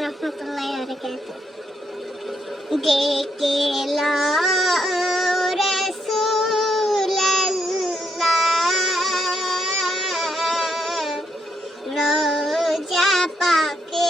রহমতুল্লাহি ওয়া বারাকাতুহু ডেকে রোজা পাকের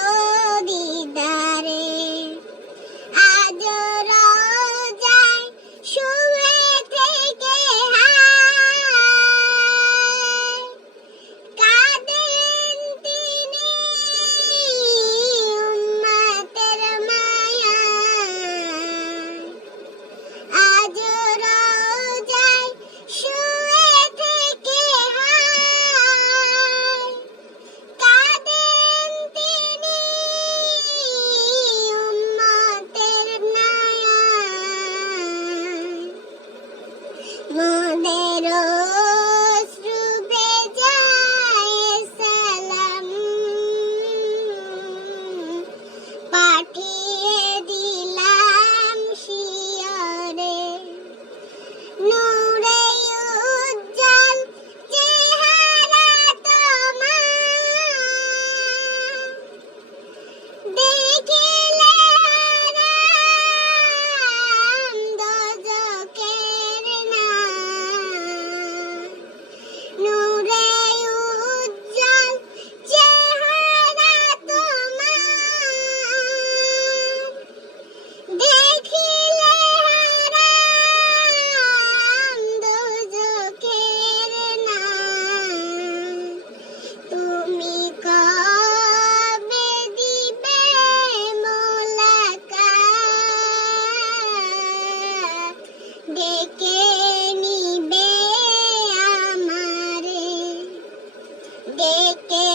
கேட்க